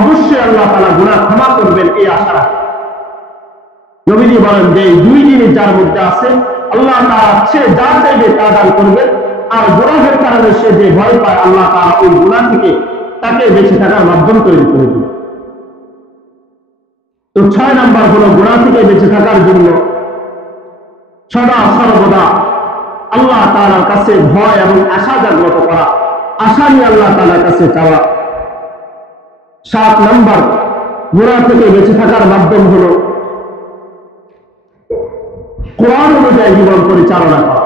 অবশ্যই আল্লাহ তাআলা গুনাহ ক্ষমা করবেন, এই আশা রাখা। নবীজি বলেন যে এই দুই জিনিস যার মধ্যে আছে, আল্লাহ তাআলা সে যা চাইবে তা দান করবেন। আর গুনাহের কারণে সে যে ভয় পায়, আল্লাহ তাআলা ওই গুনাহ থেকে তাকে বেঁচে থাকার মাধ্যম তৈরি করে দিবেন। তো 6 নাম্বার হলো গুনাহ থেকে বেঁচে থাকার জন্য সদা সর্বদা আল্লাহ তাআলার কাছে ভয় এবং আশা জাগ্রত করা, আশা নিয়ে আল্লাহ তাআলার কাছে চাওয়া। 7 নাম্বার গুনাহ থেকে বেঁচে থাকার মাধ্যম হলো কোরআন অনুযায়ী জীবন পরিচালনা করা,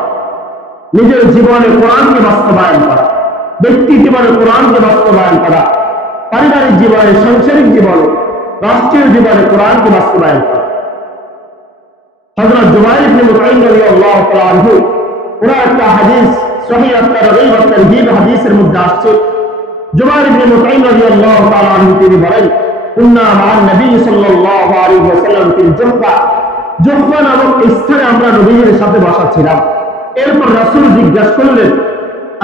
নিজের জীবনে কোরআনকে বাস্তবায়ন করা। ব্যক্তি জীবনে কোরআনকে বাস্তবায়ন করা, পারিবারিক জীবনে, সাংসারিক জীবনে, রাষ্ট্রীয় জীবনে কোরআনকে বাস্তবায়ন করা। হযরত জুবাইর ইবনে মুতঈম রাদিয়াল্লাহু তাআলা আনহু ওনার একটা হাদিস সহিহ at-তারগীব ওয়া তারহীব হাদিসের মধ্যে আসছে, জুবাইর ইবনে মুতঈম রাদিয়াল্লাহু তাআলা আনহু তিনি বলেন, কুন্না মা'আন নবী সাল্লাল্লাহু আলাইহি ওয়াসাল্লাম ফিল জুহফা, জুহফা নামক স্থানে আমরা নবীর সাথে বসা ছিলাম। এরপর রাসূল জিজ্ঞাসা করলেন,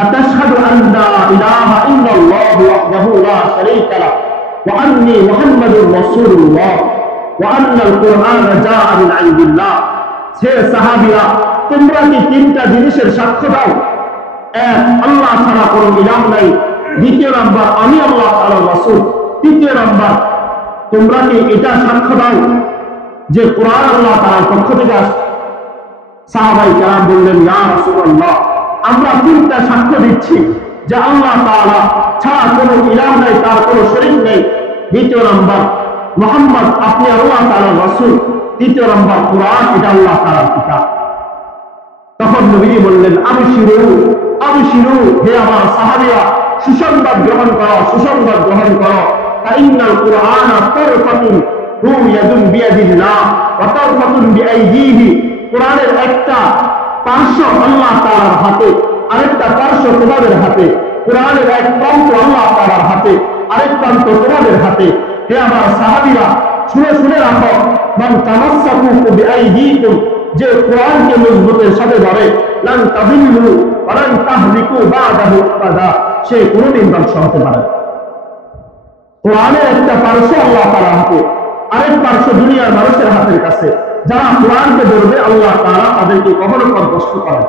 আতাশহাদু আন্না ইলাহা ইল্লাল্লাহু ওয়াহদাহু লা শারীকা লাহু ওয়া আন্নী মুহাম্মাদুর রাসূলুল্লাহ ওয়া আন্নাল কুরআনা জাআ মিন ইনদিল্লাহ। হে সাহাবীরা, তোমরা কি তিনটা জিনিসের সাক্ষ্য দাও? এক, আল্লাহ ছাড়া কোনো ইলাহ নাই। দ্বিতীয় নাম্বার, আমি আল্লাহ তাআলার রাসূল। তৃতীয় নাম্বার, তোমরা কি এটা সাক্ষ্য দাও যে কোরআন আল্লাহ তাআলার পক্ষ থেকে আসে? সাহাবায়ে কেরাম বললেন, ইয়া রাসূলুল্লাহ, আমরা তিনটা সাক্ষ্য দিচ্ছি যে আল্লাহ তাআলা ছাড়া কোনো ইলাহ নাই, তার কোনো শরীক নেই। দ্বিতীয় নাম্বার, মুহাম্মদ আপনি আল্লাহ তাআলার রাসূল। তৃতীয় নাম্বার, কোরআন এটা আল্লাহ তাআলার কিতাব। তখন নবী বললেন, আবশিরু আবশিরু, হে আমার সাহাবীরা, সুসংবাদ গ্রহণ করো, সুসংবাদ গ্রহণ করো। ফাইন্নাল কুরআনা তারফাতুন রুয়াদুন বিয়াদিল্লাহ ওয়া তারফাতুন বিআইদিহি। কোরআনের একটা পার্শ্ব আল্লাহ তাআলার হাতে, আরেকটা পার্শ্ব তোমাদের হাতে। কোরআনের এক প্রান্ত আল্লাহ তাআলার হাতে, আরেক প্রান্ত তোমাদের হাতে। হে আমার সাহাবীরা, শুনে রাখো, মান তামাসসাকু বিআইদিকুম, যে কোরআনকে মজবুতের সাথে ধরে, লান তাযিল্লু ওয়া লান তাহলিকু বা'দাহু আবাদা, সে কোনদিন ধ্বংস হতে পারে। কোরআনের একটা পার্শ্ব আল্লাহ তাআলার হাতে, আরেক পার্শ্ব দুনিয়ার মানুষের হাতের কাছে। যারা কোরআনকে ধরবে আল্লাহ তাআলা তাদেরকে কখনো পথভ্রষ্ট করেন।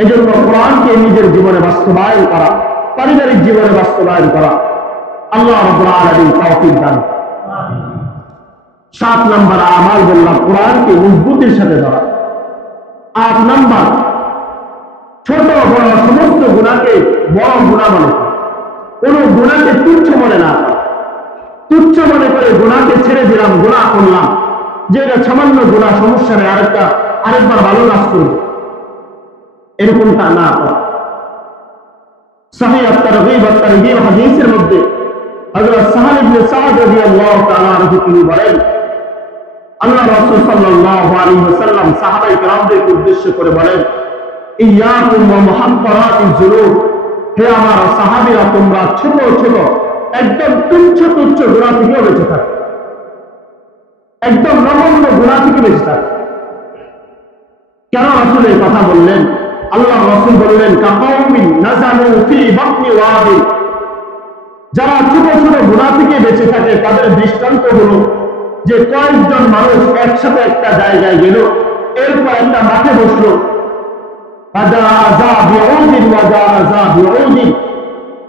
এই জন্য কোরআনকে নিজের জীবনে বাস্তবায়ন করা, পারিবারিক জীবনে বাস্তবায়ন করা, আল্লাহ রাব্বুল আলামিন তৌফিক দান। 7 নাম্বার আমাল বললাম, কোরআনকে মজবুতির সাথে ধরা। 8 নাম্বার, ছোট বড় সমস্ত গুনাহকে বড় গুনাহ মনে করা, কোন গুনাহকে তুচ্ছ মনে না করা। তুচ্ছ মনে করে গুনাহকে ছেড়ে দিলাম, গুনাহ করলাম, যে এটা সামান্য গুনাহ, সমস্যা নেই, আরেকবার ভালো কাজ করব, এরকমটা না করা। সহিহ at-তারগীব ওয়া তারহীব হাদিসের মধ্যে হযরত সাহাল ইবনে সাদ রাদিয়াল্লাহু তাআলা আনহু তিনি বলেন, আল্লাহ রাসূল সাল্লাল্লাহু আলাইহি ওয়াসাল্লাম সাহাবায়ে কেরামদেরকে উদ্দেশ্য করে বলেন, ইয়াকুম ওয়া মুহাক্কারাতিজ যুনুব, হে আমার সাহাবীরা, তোমরা ছোট ছোট একদম তুচ্ছ তুচ্ছ গুনাহ থেকে বেঁচে থাকো, একদম নগণ্য গুনাহ থেকে বেঁচে থাকো। কেন রাসূল এই কথা বললেন? আল্লাহ রাসূল বললেন, কাকাউমিন নাযালু ফি বাতনি ওয়াদি, যারা ছোট ছোট গুনাহ থেকে বেঁচে থাকে তাদের দৃষ্টান্ত হলো যে কয়েকজন মানুষ একসাথে একটা জায়গায় গেল, এরপর একটা মাঠে বসলো,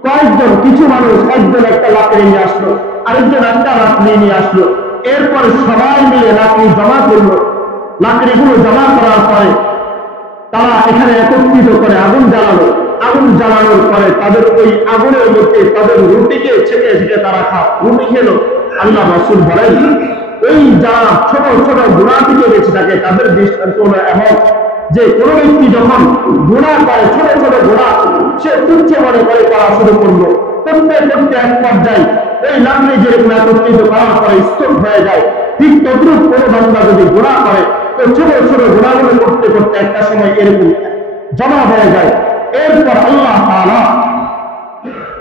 কয়েকজন কিছু মানুষ, একজন একটা লাকড়ি নিয়ে আসলো, আরেকজন একটা লাকড়ি নিয়ে আসলো, এরপর সবাই মিলে লাকড়ি জমা করলো। লাকড়িগুলো জমা করার পরে তারা এখানে একত্রিত করে আগুন জ্বালালো। আগুন জ্বালানোর পরে তাদের ওই আগুনের মধ্যে তাদের রুটিকে ছেঁকে ছেঁকে তারা রুটি খেলো। আল্লাহ রাসূল বলেন, এই যারা ছোট ছোট গুনাহ থেকে বেঁচে থাকে তাদের দৃষ্টান্ত হলো এমন যে কোন ব্যক্তি যখন গুনাহ করে, ছোট ছোট গুনাহ সে তুচ্ছ মনে করে করা শুরু করলো, করতে করতে এক পর্যায়ে এই লাকড়ি যেরকম একত্রিত করার পরে স্তূপ হয়ে যায়, ঠিক তদ্রুপ কোনো বান্দা যদি গুনাহ করে তো ছোট ছোট গুনাহগুলো করতে করতে একটা সময় এরকম জমা হয়ে যায়। এরপর আল্লাহ তাআলা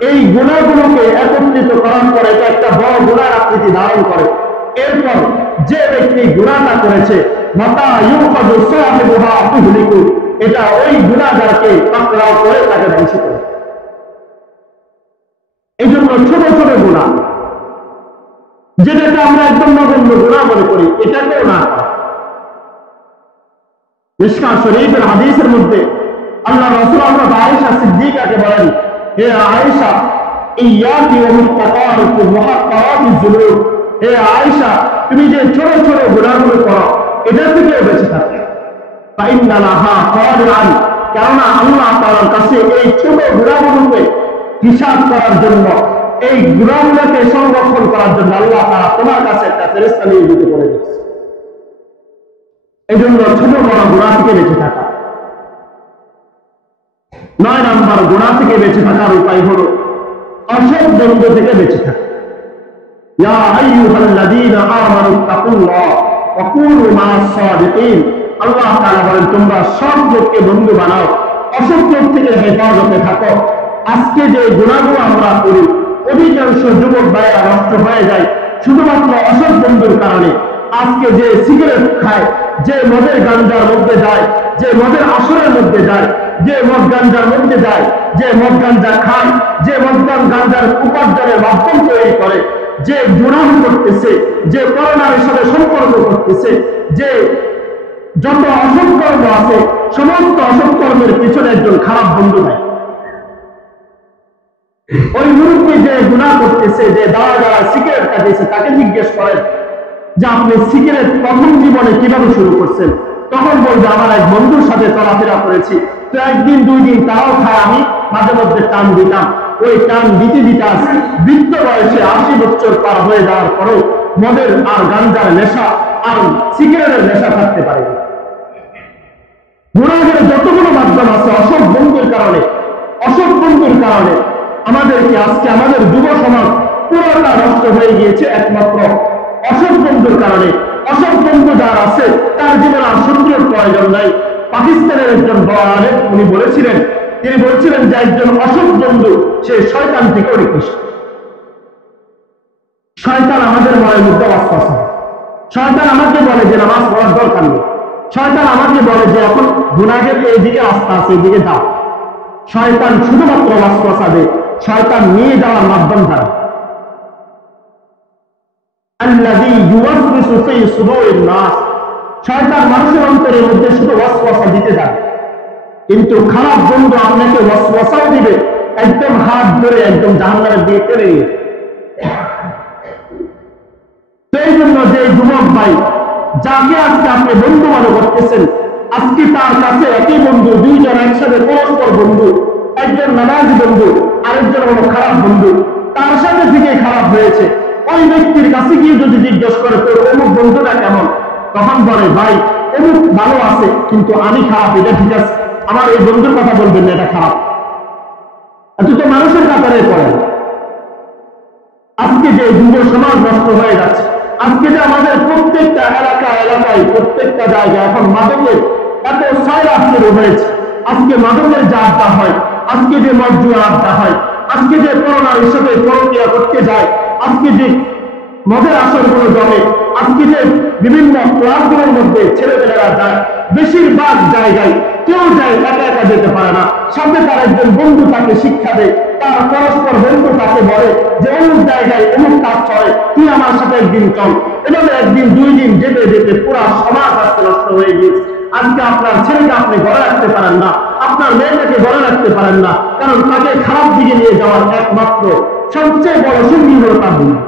এই গুনাহগুলোকে একত্রিত করার পরে এটা একটা বড় গুনাহের আকৃতি ধারণ করে। এরপর যে ব্যক্তি গুনাহটা করেছে, মাতা ইউকাদু সাহিবুহা তুহলিকু, এটা ওই গুনাহগারকে পাকড়াও করে তাকে ধ্বংস করে। এই জন্য ছোট ছোট গুনাহ যেটাকে আমরা একদম নগণ্য গুনাহ মনে করি, এটাকেও না করা। মিশকাত শরীফের হাদিসের মধ্যে আল্লাহ রাসূল হযরত আয়েশা সিদ্দিকাকে বলেন, হে আয়েশা, ইয়াকি ওয়া মুহাক্কারাতিজ যুনুব, হে আয়েশা, তুমি যে ছোট ছোট গুনাহগুলো করো এটা থেকে বেঁচে থাকো। ফাইন্না লাহা কাদিরান, কেননা আল্লাহ তাআলার কাছে এই ছোট গুনাহগুলোকে হিসাব করার জন্য, এই গুনাহগুলোকে সংরক্ষণ করার জন্য আল্লাহ তাআলা তোমার কাছে একটা ফেরেশতা নিয়োজিত করে দিয়েছে। এই জন্য ছোট বড় গুনাহ থেকে বেঁচে থাকা। 9 নাম্বার গুনাহ থেকে বেঁচে থাকার উপায় হলো অসৎ বন্ধু থেকে বেঁচে থাকা। ইয়া আইয়ুহাল্লাযীনা আমানু তাকুল্লাহ ওয়া কুনু মা'আস সাদিকিন। আল্লাহ তাআলা বলেন, তোমরা সৎ লোককে বন্ধু বানাও, অসৎ লোক থেকে হেফাজতে থাকো। আজকে যে গুনাহগুলো আমরা করি, অধিকাংশ যুবক ভাইয়েরা নষ্ট হয়ে যায় শুধুমাত্র অসৎ বন্ধুর কারণে। আজকে যে সিগারেট খায়, যে মদের গাঞ্জার মধ্যে যায়, যে মদের আসরের মধ্যে যায়, যে মদ গাঞ্জার মধ্যে যায়, যে মদ গাঞ্জা খায়, যে মদ গাঞ্জার উপার্জনের মাধ্যম তৈরি করে, যে গুনাহ করতেছে, যে করোনার সাথে সম্পর্ক করতেছে, যে যত অসৎ কর্ম আছে সমস্ত অসৎ কর্মের পিছনে একজন খারাপ বন্ধু নাই। ওই মুরব্বী যে গুনাহ করতেছে, যে দাঁড়া সিগারেট খাইতেছে, তাকে জিজ্ঞেস করেন যে আপনি সিগারেট প্রথম জীবনে কিভাবে শুরু করছেন? তখন বলবে আমার এক বন্ধুর সাথে চলাফেরা করেছি, তো একদিন 2 দিন তারাও খায়, আমি মাঝে মধ্যে টান দিতাম। ওই টান দিতে দিতে বৃদ্ধ বয়সে 80 বছর পার হয়ে যাওয়ার পরেও মদের আর গাঞ্জার নেশা আর সিগারেটের নেশা থাকতে পারে। গুনাহের যতগুলো মাধ্যম আছে অসৎ বন্ধুর কারণে, অসৎ বন্ধুর কারণে আমাদেরকে আজকে আমাদের যুব সমাজ পুরোটা নষ্ট হয়ে গিয়েছে একমাত্র অসৎ বন্ধুর কারণে। অসৎ বন্ধু যার আছে তার জীবনে আর শত্রুর প্রয়োজন নাই। পাকিস্তানের একজন বড় আলেম উনি বলেছিলেন, তিনি বলছিলেন যে একজন অসৎ বন্ধু সে শয়তান থেকে নিকৃষ্ট। শয়তান আমাদের মনের মধ্যে ওয়াসওয়াসা, শয়তান আমাকে বলে যে নামাজ পড়ার দরকার নেই, শয়তান আমাকে বলে যে এখন গুনাহের এইদিকে রাস্তা আছে, এইদিকে যাও। শয়তান শুধুমাত্র ওয়াসওয়াসা দেয়, শয়তান নিয়ে যাওয়ার মাধ্যম দ্বারা। আল্লাযী ইউওয়াসওয়িসু ফী সুদূরিন নাস, শয়তান মানুষের অন্তরের মধ্যে শুধু ওয়াসওয়াসা দিতে যায়, কিন্তু খারাপ বন্ধু আপনাকে ওয়াসওয়াসাও দিবে, একদম হাত ধরে একদম জাহান্নামের দিকে টেনে নিয়ে। সেই জন্য যে যুবক ভাই যাকে আজকে আপনি বন্ধু মনে করতেছেন, আজকে তার কাছে একই বন্ধু, 2 জন একসাথে পরস্পর বন্ধু, একজন নামাজি বন্ধু, আরেকজন হলো খারাপ বন্ধু, তার সাথে থেকে খারাপ হয়েছে। ওই ব্যক্তির কাছে গিয়ে যদি জিজ্ঞেস করে তোর অমুক বন্ধুটা কেমন, তখন বলে ভাই অমুক ভালো আছে কিন্তু আমি খারাপ, এটা ঠিক আছে, আমার এই বন্ধুর কথা বলবেন না, এটা খারাপ। তুই তো মানুষের কাতারে পড়েন। আজকে যে যুব সমাজ নষ্ট হয়ে যাচ্ছে, আজকে যে আমাদের প্রত্যেকটা এলাকায় প্রত্যেকটা জায়গায় এখন মাদকের এত সাইরাত শুরু হয়েছে। আজকে মাদকের যে আড্ডা হয়, আজকে যে মদ-জুয়া আড্ডা হয়, আজকে যে করোনার হিসেবে পরকিয়া করতে যায়, আজকে যে মদের আসরগুলো জমে, আজকে যে বিভিন্ন ক্লাবগুলোর মধ্যে ছেলেমেয়েরা যায়, বেশিরভাগ জায়গায় কেউ যায় একা একা যেতে পারে না, সামনে তার একজন বন্ধু তাকে শিক্ষা দেয়, তার পরস্পর বন্ধু তাকে বলে যে অমুক জায়গায় অমুক কাজ চলে, তুই আমার সাথে একদিন চল। এভাবে একদিন 2 দিন যেতে যেতে পুরা সমাজ আজকে নষ্ট হয়ে গিয়েছে। আজকে আপনার ছেলেকে আপনি ঘরে রাখতে পারেন না, আপনার মেয়েটাকে ঘরে রাখতে পারেন না, কারণ তাকে খারাপ দিকে নিয়ে যাওয়ার একমাত্র সবচেয়ে বড় সঙ্গী হল তার বন্ধু।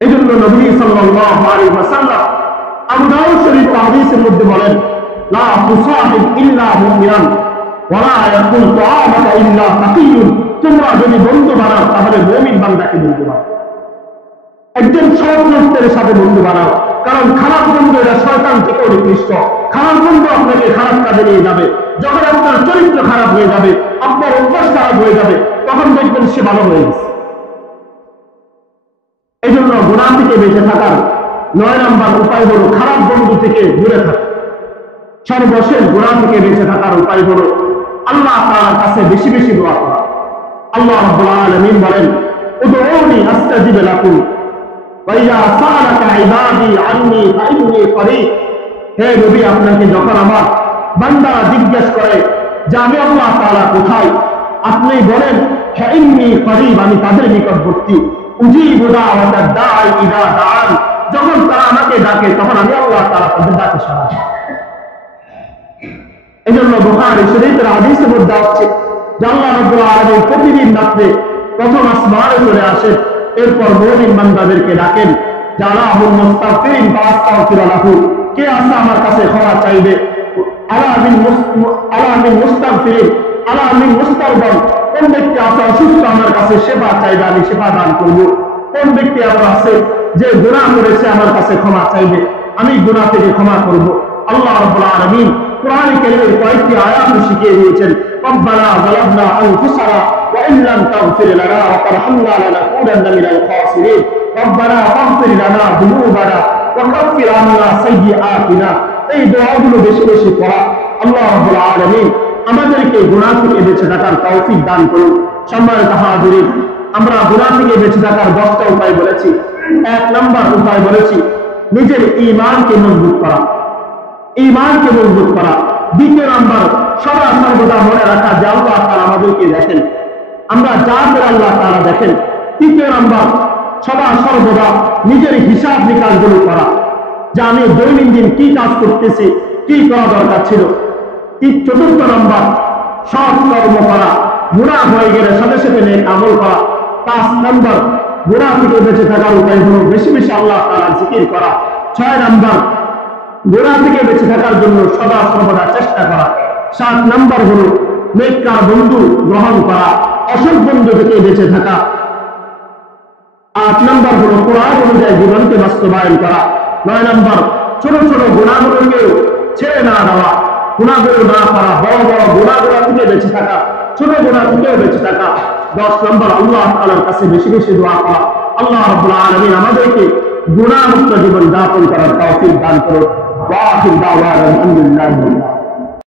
এই জন্য নবী সাল্লাল্লাহু আলাইহি ওয়াসাল্লাম আবু দাউদ শরীফ হাদিসের মধ্যে বলেন, লা তুসাহিব ইল্লা মুমিনান ওয়া লা ইয়াকুল তুআমাকা ইল্লা তাকিয়ুন। তোমরা যদি বন্ধু বানাও তাহলে মুমিন বান্দাকে বন্ধু বানাও, একজন সৎ লোকের সাথে বন্ধু বানাও, কারণ খারাপ বন্ধু এটা শয়তান থেকে নিকৃষ্ট। খারাপ বন্ধু আপনাকে খারাপ কাজে নিয়ে যাবে। যখন আপনার চরিত্র খারাপ হয়ে যাবে, আপনার অভ্যাস খারাপ হয়ে যাবে, তখন দেখবেন সে ভালো হয়ে গেছে। এই জন্য গুনাহ থেকে বেঁচে থাকার 9 নাম্বার উপায় হলো খারাপ বন্ধু থেকে দূরে থাকা। সর্বশেষ গুনাহ থেকে বেঁচে থাকার উপায় হলো আল্লাহ তাআলার কাছে বেশি বেশি দোয়া করা। আল্লাহ রাব্বুল আলামিন বলেন, উদউনি আস্তাজিব লাকুম ওয়া ইযা সাআলাকা ইবাদি আন্নী ফাইন্নী করিব। হে নবী, আপনাকে যখন আমার বান্দারা জিজ্ঞেস করে যে আমি আল্লাহ তাআলা কোথায়, আপনি বলেন ফাইন্নী করিব, আমি তাদের নিকটবর্তী। উজিবু দাওয়াতাদ দাঈ ইযা দাআন, যখন তারা আমাকে ডাকে তখন আমি আল্লাহ তাআলা তাদের ডাকে সাড়া দিই। এজন্য বুখারী শরীফের হাদিসের মধ্যে আছে যে আল্লাহ রাব্বুল আলামিন প্রতিদিন রাতে প্রথম আসমানে চলে আসেন, এরপর মুমিন বান্দাদেরকে ডাকেন, জালাহুল মুস্তাগফিরিন ফাস্তাগফির লাহু, কে আছে আমার কাছে ক্ষমা চাইবে, আলা মিন মুস্তাগফিরিন আলা মিন মুস্তাগফির, কোন ব্যক্তি আছে অসুস্থ আমার কাছে সেবা চাইবে, আমি সেবা দান করব। কোন ব্যক্তি এমন আছে যে গুনাহ করেছে আমার কাছে ক্ষমা চাইবে, আমি গুনাহ থেকে ক্ষমা করব। আল্লাহ রাব্বুল আলামিন কোরআনে কারীমের কয়েকটি আয়াত শিখিয়ে দিয়েছেন। রব্বানা যালামনা আনফুসানা ওয়া ইন লাম তাগফির লানা ওয়া তারহামনা লানাকুনান্না মিনাল খাসিরিন রব্বানা ফাগফির লানা যুনুবানা ওয়া কাফির আন্না সাইয়্যাতিনা। এই দোয়াগুলো বেশি বেশি পড়া। আল্লাহ রাব্বুল আলামিন আমাদেরকে গুনাহ থেকে বেঁচে থাকার তৌফিক দান করুন। সম্মানিত হাজিরিন, আমরা গুনাহ থেকে বেঁচে থাকার 10টা উপায় বলেছি। 1 নাম্বার উপায় বলেছি নিজের ঈমানকে মজবুত করা, ঈমানকে মজবুত করা। 2 নাম্বার সদা সর্বদা মনে রাখা যে আল্লাহ তাআলা আমাদেরকে দেখেন, আমরা যা করে আল্লাহ তাআলা দেখেন। 3 নাম্বার সদা সর্বদা নিজের হিসাব নিকাশগুলো করা, যে আমি দৈনন্দিন কি কাজ করতেছি, কি করা দরকার ছিল। 4 নাম্বার সৎ কর্ম করা, গুনাহ হয়ে গেলে সাথে সাথে নেক আমল করা। 5 নাম্বার গুনাহ থেকে বেঁচে থাকার উপায় হলো বেশি বেশি আল্লাহ তাআলার জিকির করা। 6 নাম্বার গুনাহ থেকে বেঁচে থাকার জন্য সদা সর্বদা চেষ্টা করা। 7 নাম্বার হলো নেককার বন্ধু গ্রহণ করা, অসৎ বন্ধু থেকে বেঁচে থাকা। 8 নাম্বার হলো কোরআন অনুযায়ী জীবনকে বাস্তবায়ন করা। 9 নাম্বার ছোট ছোট গুনাহগুলোকে ছেড়ে না দেওয়া, গুনাহগুলো না করা, বড় বড় গুনাহগুলো থেকে বেঁচে থাকা, ছোট গুনাহ থেকেও বেঁচে থাকা। 10 নাম্বার আল্লাহ তাআলার কাছে বেশি বেশি দোয়া করা। আল্লাহ রাব্বুল আলামিন আমাদেরকে গুনাহমুক্ত জীবন যাপন করার তৌফিক দান করুন। ওয়া আখির দাওয়ানা আলহামদুলিল্লাহ।